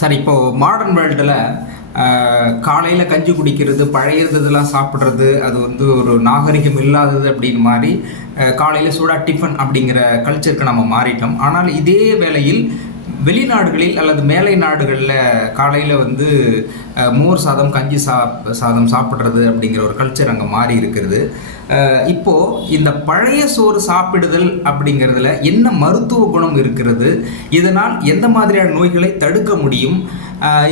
Sir, இப்போது modern வேர்ல்டில் காலையில் கஞ்சி குடிக்கிறது, பழையதெல்லாம் சாப்பிட்றது, அது வந்து ஒரு நாகரிகம் இல்லாதது அப்படின்னு மாதிரி காலையில் சூடாக டிஃபன் அப்படிங்கிற கல்ச்சருக்கு நம்ம மாறிட்டோம். ஆனால் இதே வேளையில் வெளிநாடுகளில் அல்லது மேலை நாடுகளில் காலையில் வந்து மோர் சாதம், கஞ்சி சாதம் சாப்பிட்றது அப்படிங்கிற ஒரு கல்ச்சர் அங்கே மாறி இருக்கிறது. இப்போது இந்த பழைய சோறு சாப்பிடுதல் அப்படிங்கிறதுல என்ன மருத்துவ குணம் இருக்கிறது? இதனால் எந்த மாதிரியான நோய்களை தடுக்க முடியும்?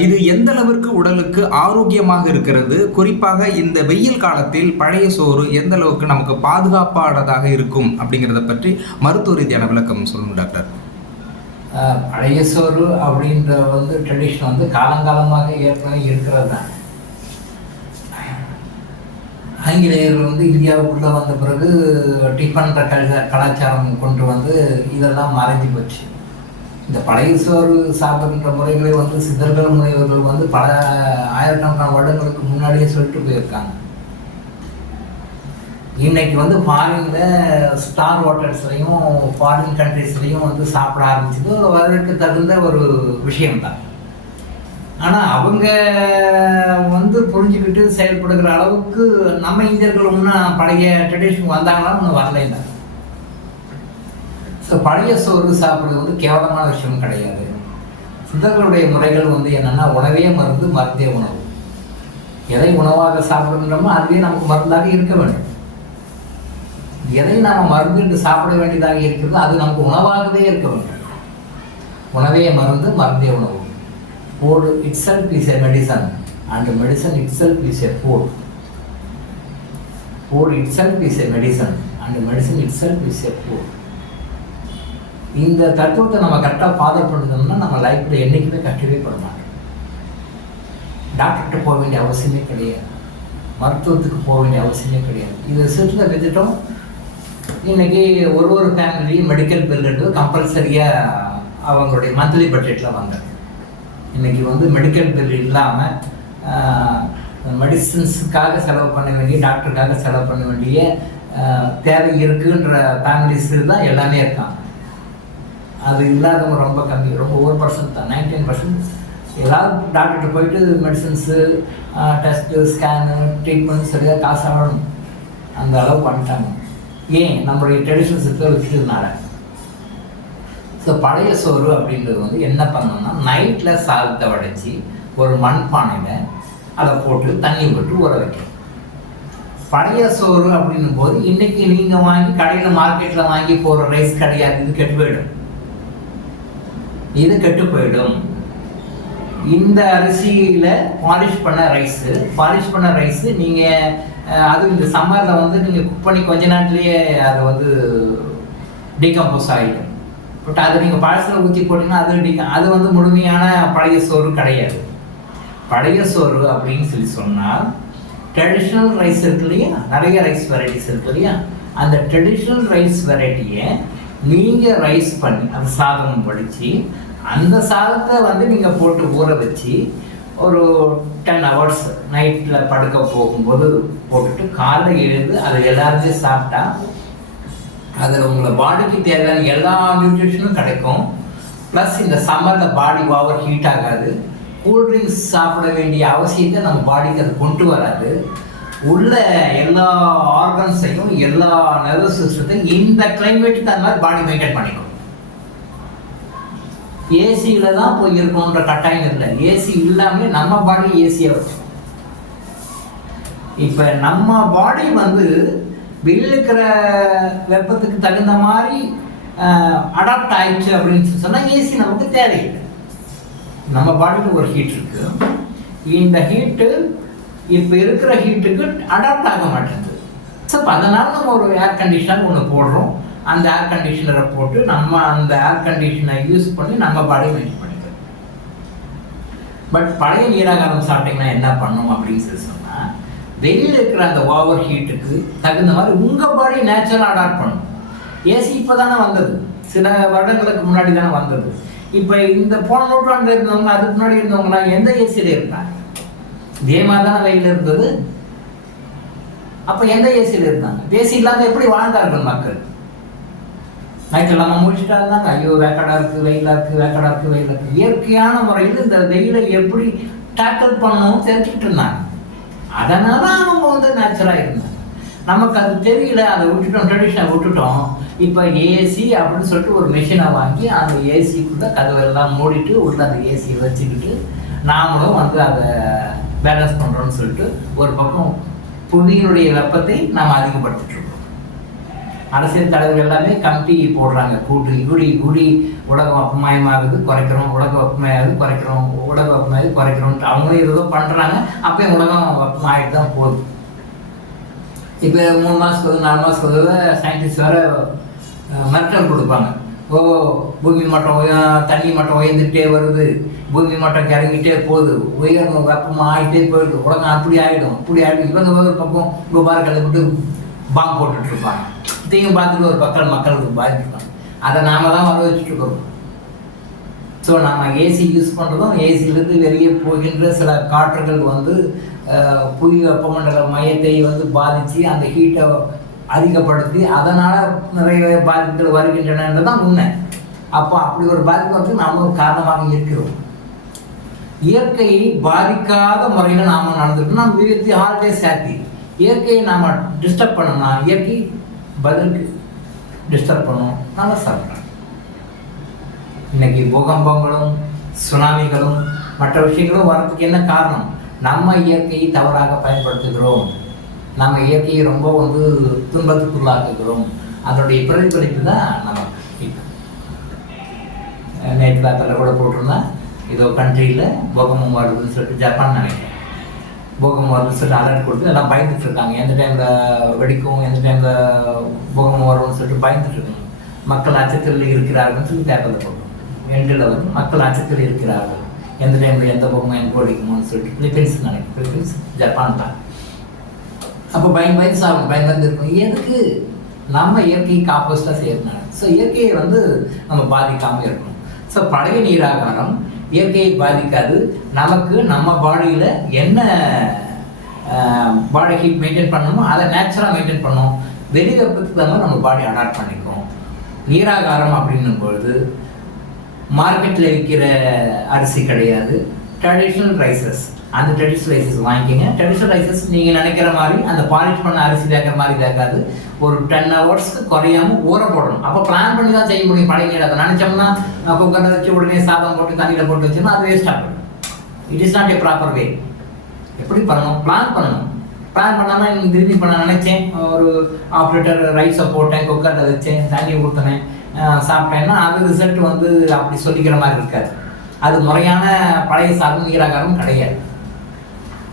இது எந்த அளவிற்கு உடலுக்கு ஆரோக்கியமாக இருக்கிறது? குறிப்பாக இந்த வெயில் காலத்தில் பழைய சோறு எந்த அளவுக்கு நமக்கு பாதுகாப்பானதாக இருக்கும் அப்படிங்கிறத பற்றி மருத்துவ ரீதியான விளக்கம் சொல்லுங்கள் டாக்டர். பழைய சோறு அப்படின்ற ட்ரெடிஷன் காலங்காலமாக ஏற்கனவே இருக்கிறது தான். ஆங்கிலேயர் இந்தியாவுக்குள்ளே வந்த பிறகு டிஃபன்ற கலாச்சாரம் கொண்டு இதெல்லாம் மறைஞ்சு போச்சு. இந்த பழைய சோறு சாப்பிட்ற முறைகளை சித்தர்கள் முனைவர்கள் பல ஆயிரக்கணக்கான வருடங்களுக்கு முன்னாடியே சொல்லிட்டு போயிருக்காங்க. இன்னைக்கு ஃபாரினில் ஸ்டார் ஹோட்டல்ஸ்லையும் ஃபாரின் கண்ட்ரீஸ்லையும் சாப்பிட ஆரம்பிச்சது ஒரு வரவேற்கு தகுந்த ஒரு விஷயம்தான். ஆனால் அவங்க புரிஞ்சுக்கிட்டு செயல்படுகிற அளவுக்கு நம்ம இந்தியர்கள் இன்னும் பழைய ட்ரெடிஷன் வந்தாங்கன்னா ஒன்றும் வரலைங்க. ஸோ பழைய சோறு சாப்பிட்றது கேவலமான விஷயம் கிடையாது. சித்தர்களுடைய முறைகள் என்னென்னா, உணவே மருந்து, மருந்தே உணவு. எதை உணவாக சாப்பிடுகின்றோமோ அதுவே நமக்கு மருந்தாக இருக்க வேண்டும். எதை நாம் மருந்து என்று சாப்பிட வேண்டியதாக இருக்கிறதோ அது நமக்கு உணவாகவே இருக்க வேண்டும். உணவே மருந்து, மருந்தே உணவு. Food itself is a medicine and medicine itself is a food. Food itself is a medicine and medicine itself is a food. இந்த தத்துவத்தை நம்ம கரெக்டாக ஃபாலோ பண்ணுறோம்னா நம்ம லைஃப்பில் என்றைக்குமே கஷ்டமே பட மாட்டோம். டாக்டர்கிட்ட போக வேண்டிய அவசியமே கிடையாது, மருத்துவத்துக்கு போக வேண்டிய அவசியமே கிடையாது. இதை சிறுத்தில் வித்துட்டோம். இன்றைக்கி ஒரு ஃபேமிலியும் மெடிக்கல் பில்லுன்றது கம்பல்சரியாக அவங்களுடைய மந்த்லி பட்ஜெட்டில் வாங்குறாங்க. இன்றைக்கி மெடிக்கல் பில் இல்லாமல் மெடிசின்ஸுக்காக செலவு பண்ண வேண்டிய, டாக்டருக்காக செலவு பண்ண வேண்டிய தேவை இருக்குன்ற ஃபேமிலிஸ் தான் எல்லாமே இருக்காங்க. அது இல்லாதவங்க ரொம்ப கம்மி, ரொம்ப 1% தான், 99%. எல்லாரும் டாக்டர்கிட்ட போயிட்டு மெடிசன்ஸு, டெஸ்ட்டு, ஸ்கேனு, ட்ரீட்மெண்ட் சரியாக காசு ஆகணும், அந்த அளவு பண்ணிட்டாங்க. ஏன்? நம்மளுடைய ட்ரெடிஷனல் சிஸ்டத்தை வச்சுக்கிறதுனால. ஸோ பழைய சோறு அப்படின்றது என்ன பண்ணணும்னா, நைட்டில் சாதத்தை வடைச்சி ஒரு மண்பானையில் அதை போட்டு தண்ணி போட்டு ஊற வைக்கணும். பழைய சோறு அப்படின்னும் போது இன்றைக்கி நீங்கள் வாங்கி கடையில் மார்க்கெட்டில் வாங்கி போகிற ரைஸ் கிடையாது. இது கெட்டு போயிடும், இது கெட்டு போயிடும். இந்த அரிசியில் பாலிஷ் பண்ண ரைஸு நீங்கள் அதுவும் இந்த சம்மரில் நீங்கள் குக் பண்ணி கொஞ்ச நேரத்துலேயே அதை டீகம்போஸ் ஆகிடும். பட் அது நீங்கள் பழசில் ஊற்றி போட்டிங்கன்னா அது முழுமையான பழைய சோறு கிடையாது. பழைய சோறு அப்படின்னு சொன்னால் ட்ரெடிஷ்னல் ரைஸ் இருக்கு இல்லையா, நிறைய ரைஸ் வெரைட்டிஸ் இருக்கு இல்லையா, அந்த ட்ரெடிஷ்னல் ரைஸ் வெரைட்டியை நீங்கள் ரைஸ் பண்ணி அந்த சாதம் வடித்து அந்த சாதத்தை நீங்கள் போட்டு ஊற வச்சு ஒரு 10 hours நைட்டில் படுக்க போகும்போது போட்டுட்டு காலையில் எழுந்து அதை எல்லாருமே சாப்பிட்டா அதில் உங்களை பாடிக்கு தேவையான எல்லா நியூட்ரிஷனும் கிடைக்கும். ப்ளஸ் இந்த சம்மரில் பாடி ஓவர் ஹீட் ஆகாது. கூல்ட்ரிங்க்ஸ் சாப்பிட வேண்டிய அவசியத்தை நம்ம பாடிக்கு அது கொண்டு வராது. உள்ள எல்லா ஆர்கன்ஸையும் எல்லா நர்வஸ் சிஸ்டத்தையும் இந்த கிளைமேட்டுக்கு அந்த மாதிரி பாடி மெயின்டைன் பண்ணிக்கும். ஏசியில் தான் போய் இருக்கணுன்ற கட்டாயம் இல்லை. ஏசி இல்லாமல் நம்ம பாடி ஏசியாக வச்சோம். இப்போ நம்ம பாடி வெளியில் இருக்கிற வெப்பத்துக்கு தகுந்த மாதிரி அடாப்ட் ஆயிடுச்சு அப்படின்னு சொன்னால் ஏசி நமக்கு தேவையில்லை. நம்ம பாடியில் ஒரு ஹீட் இருக்குது. இந்த ஹீட்டு இப்போ இருக்கிற ஹீட்டுக்கு அடாப்ட் ஆக மாட்டேங்குது. ஸோ அதனால் நம்ம ஒரு ஏர் கண்டிஷனர் ஒன்று போடுறோம். அந்த ஏர் கண்டிஷனரை போட்டு நம்ம அந்த ஏர் கண்டிஷனை யூஸ் பண்ணி நம்ம பாடியை மெயின்டைன் பண்ணிக்கிறோம். பட் பழைய நீராகாரம் சாப்பிட்டிங்கன்னா என்ன பண்ணும் அப்படின்னு சொன்னால், வெளியில் இருக்கிற அந்த ஓவர் ஹீட்டுக்கு தகுந்த மாதிரி உங்கள் பாடி நேச்சுரலாக அடாப்ட் பண்ணும். ஏசி இப்போ தானே வந்தது, சில வருடங்களுக்கு முன்னாடி தானே வந்தது. இப்போ இந்த போன நூற்றாண்டு இருந்தவங்க, அதுக்கு முன்னாடி இருந்தவங்கலாம் எந்த ஏசியில் இருந்தாங்க? இதே மாதிரி தானே வெயில் இருந்தது. அப்போ எந்த ஏசியில் இருந்தாங்க? ஏசி இல்லாமல் எப்படி வாழ்ந்தார்கள் மக்கள்? நைட்டில் நம்ம முடிச்சுட்டா இருந்தாங்க, ஐயோ வேக்கடாக இருக்குது, வெயிலாக இருக்குது, வேக்கடாக இருக்குது, வெயிலாக இருக்குது. இயற்கையான முறையில் இந்த வெயிலை எப்படி டேக்கிள் பண்ணணும்னு தெரிஞ்சுக்கிட்டு இருந்தாங்க. அதனால அவங்க வந்து நேச்சுரலாக இருந்தாங்க. நமக்கு அது தெரியல, அதை விட்டுட்டோம், ட்ரெடிஷனை விட்டுட்டோம். இப்போ ஏசி அப்படின்னு சொல்லிட்டு ஒரு மிஷினை வாங்கி அந்த ஏசிக்குள்ளே கதவெல்லாம் மூடிட்டு உள்ள அந்த ஏசியை வச்சுக்கிட்டு நாமளும் வந்து அதை பேலன்ஸ் பண்ணுறோம்னு சொல்லிட்டு ஒரு பக்கம் புவியினுடைய வெப்பத்தை நாம் அதிகப்படுத்திட்டு இருக்கோம். அரசியல் தலைவர்கள் எல்லாமே கமிட்டி போடுறாங்க, கூடி உலக வெப்பமயமாகுது குறைக்கிறோம், உலக வெப்பமயாகுது குறைக்கிறோம், உலக வெப்பமயாகுது குறைக்கிறோம்ட்டு அவங்களும் ஏதோ பண்ணுறாங்க. அப்பயும் உலகம் வெப்பமாகிட்டு தான் போகுது. இப்போ 3 மாதத்துக்கு 4 மாதத்துக்கு சயின்டிஸ்ட் வேறு மிரட்டல் கொடுப்பாங்க. ஓ பூமி மட்டம் தண்ணி மட்டம் உயர்ந்துகிட்டே வருது, பூமி மட்டம் இறங்கிட்டே போகுது, உயர்வு வெப்பமாக ஆகிட்டே போயிடுது, உலகம் அப்படி ஆகிடும். இவங்க ஒரு பக்கம் துபாரை கிளப்பிட்டு பாம்பு போட்டுட்டு இருப்பாங்க. இதையும் பார்த்துட்டு ஒரு மக்களுக்கு பாதிப்பாங்க. அதை நாம தான் வர வச்சுட்டு இருக்கோம். ஸோ நம்ம ஏசி யூஸ் பண்ணுறதும் ஏசியிலேருந்து வெளியே போகின்ற சில காற்றுகள் வந்து புவி வெப்பமண்டல மையத்தை வந்து பாதித்து அந்த ஹீட்டை அதிகப்படுத்தி அதனால் நிறைய பாதிப்புகள் வருகின்றனன்றதான் உண்மை. அப்போ அப்படி ஒரு பாதிப்பு வந்து நாம் ஒரு காரணமாக இருக்கிறோம். இயற்கையை பாதிக்காத முறையில் நாம் நடந்துட்டோம். நம்ம வித் ஆல்வேஸ் ஹாப்பி. இயற்கையை நாம் டிஸ்டர்ப் பண்ணோம்னா இயற்கை பதிலுக்கு டிஸ்டர்ப் பண்ணணும். நல்லா சாப்பிட்றோம். இன்னைக்கு பூகம்பங்களும் சுனாமிகளும் மற்ற விஷயங்களும் வரதுக்கு என்ன காரணம்? நம்ம இயற்கையை தவறாக பயன்படுத்துகிறோம். நம்ம இயற்கையை ரொம்ப வந்து துன்பத்துக்குள்ளாக்குகிறோம். அதனுடைய பிரதிபலிப்பு தான் நமக்கு. நேற்று காலத்தில் கூட போட்டிருந்தா ஏதோ கண்ட்ரியில் பூகம்பம் வருதுன்னு சொல்லிட்டு ஜப்பான் நினைக்கிறேன், பூகம்பம் வருதுன்னு சொல்லிட்டு அலர்ட் கொடுத்து எல்லாம் பயந்துட்டு இருக்காங்க. எந்த டைமில் வெடிக்கும், எந்த டைமில் பூகம்பம் வரும்னு சொல்லிட்டு பயந்துட்டு இருக்காங்க. மக்கள் அச்சத்தில் இருக்கிறார்கள்னு சொல்லி பேப்பரில் போட்டோம். எண்டில் வந்து மக்கள் அச்சத்தில் இருக்கிறார்கள், எந்த டைமில் எந்த பூகம்பம் எங்கே வெடிக்குமோன்னு சொல்லிட்டு. பிலிப்பைன்ஸ் நினைக்கிறேன், பிலிப்பைன்ஸ் ஜப்பான் தான். அப்போ பயந்து சாப்பிடும், பயந்து இருக்கும். எதுக்கு? நம்ம இயற்கைக்கு ஆப்போசிட்டாக செய்யறதுனால. ஸோ இயற்கையை வந்து நம்ம பாதிக்காமல் இருக்கணும். ஸோ பழைய நீராகாரம் இயற்கையை பாதிக்காது. நமக்கு நம்ம பாடியில் என்ன பாடி ஹீட் மெயின்டைன் பண்ணணுமோ அதை நேச்சுரலாக மெயின்டைன் பண்ணணும். வெளி வெப்பத்துக்கு தான் நம்ம பாடி அடாப்ட் பண்ணிக்கும். நீராகாரம் அப்படின்னும் பொழுது மார்க்கெட்டில் விற்கிற அரிசி கிடையாது, ட்ரெடிஷ்னல் ரைசஸ். அந்த ட்ரெடிஷ்னல் ரைசஸ் வாங்கிக்கோங்க. ட்ரெடிஷ்னல் ரைசஸ் நீங்கள் நினைக்கிற மாதிரி அந்த பாலிஷ் பண்ண அரிசி வேக்கிற மாதிரி வேக்காது. ஒரு 10 ஹவர்ஸ்க்கு குறையாமல் ஊற போடணும். அப்போ பிளான் பண்ணி தான் செய்ய முடியும். பழைய நீர் அதை நினச்சோம்னா குக்கரில் வச்சு உடனே சாதம் போட்டு தண்ணியில் போட்டு வச்சோம்னா அது வேஸ்ட் ஆகும். It is not a proper way. எப்படி பண்ணணும்? பிளான் பண்ணணும். பிளான் பண்ணாமல் நீங்கள் திரும்பி பண்ண நினச்சேன், ஒரு ஆப்ரேட்டர் ரைஸை போட்டேன், குக்கரில் வச்சேன், தண்ணி ஊற்றினேன், சாப்பிட்டேன்னா அது ரிசல்ட் வந்து அப்படி சொல்லிக்கிற மாதிரி இருக்காது. அது முறையான பழைய சாதம் நீராகாரம் கிடையாது.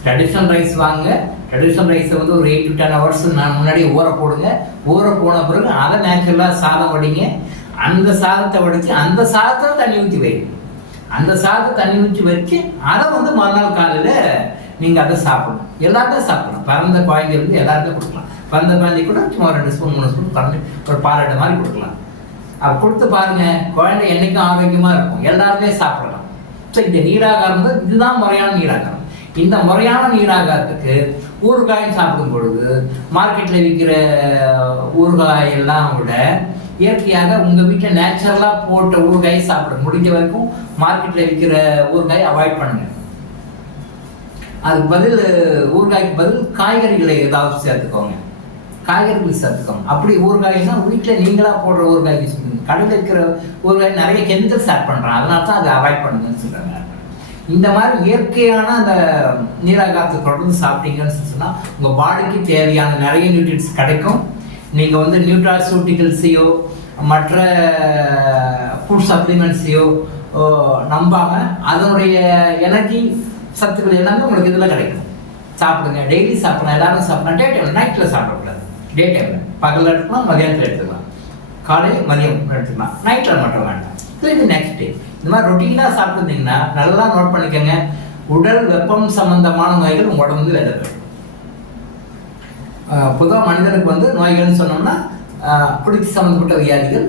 ட்ரெடிஷ்னல் ரைஸ் வாங்க. ட்ரெடிஷ்னல் ரைஸை வந்து ஒரு 8 to 10 ஹவர்ஸ் முன்னாடியே ஊற போடுங்க. ஊற போன பிறகு அதை நேச்சுரலாக சாதம் வடிங்க. அந்த சாதத்தை வடித்து அந்த சாதத்தை தண்ணி ஊற்றி வைங்க. அந்த சாதத்தை தண்ணி ஊற்றி வச்சு அதை வந்து மறுநாள் காலையில் நீங்கள் அதை சாப்பிடணும். எல்லாருக்கும் சாப்பிடணும். பிறந்த குழந்தைகளுக்கு எல்லாருக்கும் கொடுக்கலாம். பிறந்த குழந்தை கூட சும்மா 2 ஸ்பூன் 3 ஸ்பூன் பிறந்து ஒரு பாலாடை மாதிரி கொடுக்கலாம். அது கொடுத்து பாருங்க, குழந்தை என்னைக்கும் ஆரோக்கியமாக இருக்கும். எல்லாருமே சாப்பிடலாம். ஸோ இந்த நீராகாரம் தான், இதுதான் முறையான நீராகாரம். இந்த முறையான நீராகாரத்துக்கு ஊறுகாயும் சாப்பிடும் பொழுது மார்க்கெட்டில் விற்கிற ஊறுகாய் எல்லாம் விட இயற்கையாக உங்கள் வீட்டில் நேச்சுரலாக போட்ட ஊறுகாயை சாப்பிட முடிஞ்ச வரைக்கும் மார்க்கெட்டில் விற்கிற ஊறுகாயை அவாய்ட் பண்ணுங்க. அதுக்கு பதில் ஊறுகாய்க்கு பதில் காய்கறிகளை ஏதாவது சேர்த்துக்கோங்க. காய்கறிகள் சேர்த்துக்கோங்க. அப்படி ஊறுகாய்னா வீட்டில் நீங்களாக போடுற ஊறுகாய் யூஸ் பண்ணுங்க. கடையில் இருக்கிற ஊறுகாய் நிறைய கெமிக்கல்ஸ் ஆட் பண்ணுறாங்க. அதனால தான் அதை அவாய்ட் பண்ணுங்கன்னு சொல்கிறாங்க. இந்த மாதிரி இயற்கையான அந்த நீராகாரத்தை தொடர்ந்து சாப்பிட்டீங்கன்னு சொன்னால் உங்கள் பாடிக்கு தேவையான நிறைய நியூட்ரியன்ஸ் கிடைக்கும். நீங்கள் வந்து நியூட்ராசூட்டிகல்ஸையோ மற்ற ஃபுட் சப்ளிமெண்ட்ஸையோ நம்பாமல் அதனுடைய எனர்ஜி சத்துக்கள் எல்லாமே உங்களுக்கு இதில் கிடைக்கும். சாப்பிடுங்க, டெய்லி சாப்பிடலாம். எல்லாரும் சாப்பிடலாம். டே டைமில், நைட்டில் சாப்பிடக்கூடாது. டே டைமில் பகலில் எடுத்துக்கலாம், மதியானத்தில் எடுத்துக்கலாம், காலையில் மதியம் எடுத்துக்கலாம், நைட்டில் மட்டும் வேண்டாம். ஸோ இது நெக்ஸ்ட் டே. இந்த மாதிரி ரொட்டீனாக சாப்பிட்டுருந்தீங்கன்னா நல்லா நோட் பண்ணிக்கோங்க, உடல் வெப்பம் சம்பந்தமான நோய்கள் உங்கள் உடம்பு வெளில போயிடும். பொதுவாக மனிதனுக்கு வந்து நோய்கள்னு சொன்னோம்னா குளிர்ச்சி சம்மந்தப்பட்ட வியாதிகள்,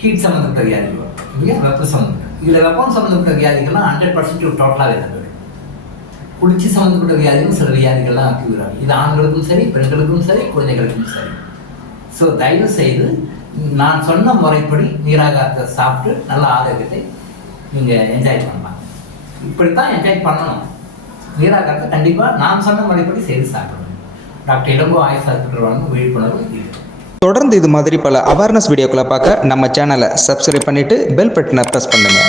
ஹீட் சம்மந்தப்பட்ட வியாதிகள் வரும் இல்லையா, வெப்பம் சம்மந்தப்பட்ட. இதில் வெப்பம் சம்மந்தப்பட்ட வியாதிகள்லாம் 100% டோட்டலாக வெளில போயிடும். குளிர்ச்சி சம்மந்தப்பட்ட வியாதிகள் சில வியாதிகள்லாம் ஆக்கிவிடுறாங்க. இது ஆண்களுக்கும் சரி, பெண்களுக்கும் சரி, குழந்தைகளுக்கும் சரி. ஸோ தயவு செய்து நான் சொன்ன முறைப்படி நீராகாரத்தை சாப்பிட்டு நல்ல ஆரோக்கியத்தை நீங்கள் என்ஜாய் பண்ணலாம். இப்படித்தான் என்ஜாய் பண்ணணும். நீராகாரத்தை கண்டிப்பாக நான் சொன்ன முறைப்படி செய்து சாப்பிடணும். டாக்டர் இளங்கோ ஆயுஷ் ஹாஸ்பிட்டல் விழிப்புணர்வு இது. தொடர்ந்து இது மாதிரி பல அவேர்னஸ் வீடியோக்களை பார்க்க நம்ம சேனலை சப்ஸ்கிரைப் பண்ணிவிட்டு பெல் பட்டனை ப்ரெஸ் பண்ணுங்கள்.